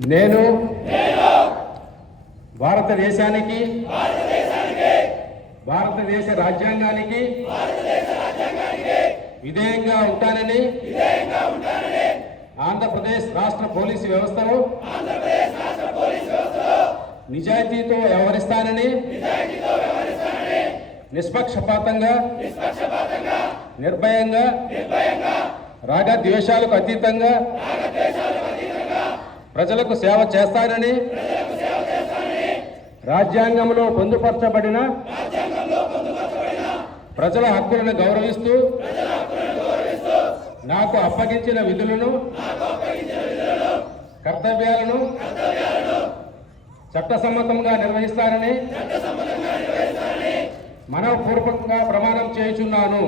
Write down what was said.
నేను భారతదేశానికి భారతదేశ రాజ్యాంగానికి విధేయంగా ఉంటానని ఆంధ్రప్రదేశ్ రాష్ట్ర పోలీసు వ్యవస్థలో నిజాయితీతో వ్యవహరిస్తానని నిష్పక్షపాతంగా నిర్భయంగా రాగద్వేషాలకు అతీతంగా ప్రజలకు సేవ చేస్తానని రాజ్యాంగంలో పొందుపరచబడిన ప్రజల హక్కులను గౌరవిస్తూ నాకు అప్పగించిన విధులను కర్తవ్యాలను చట్టసమ్మతంగా నిర్వహిస్తానని మనఃపూర్వకంగా ప్రమాణం చేయుచున్నాను.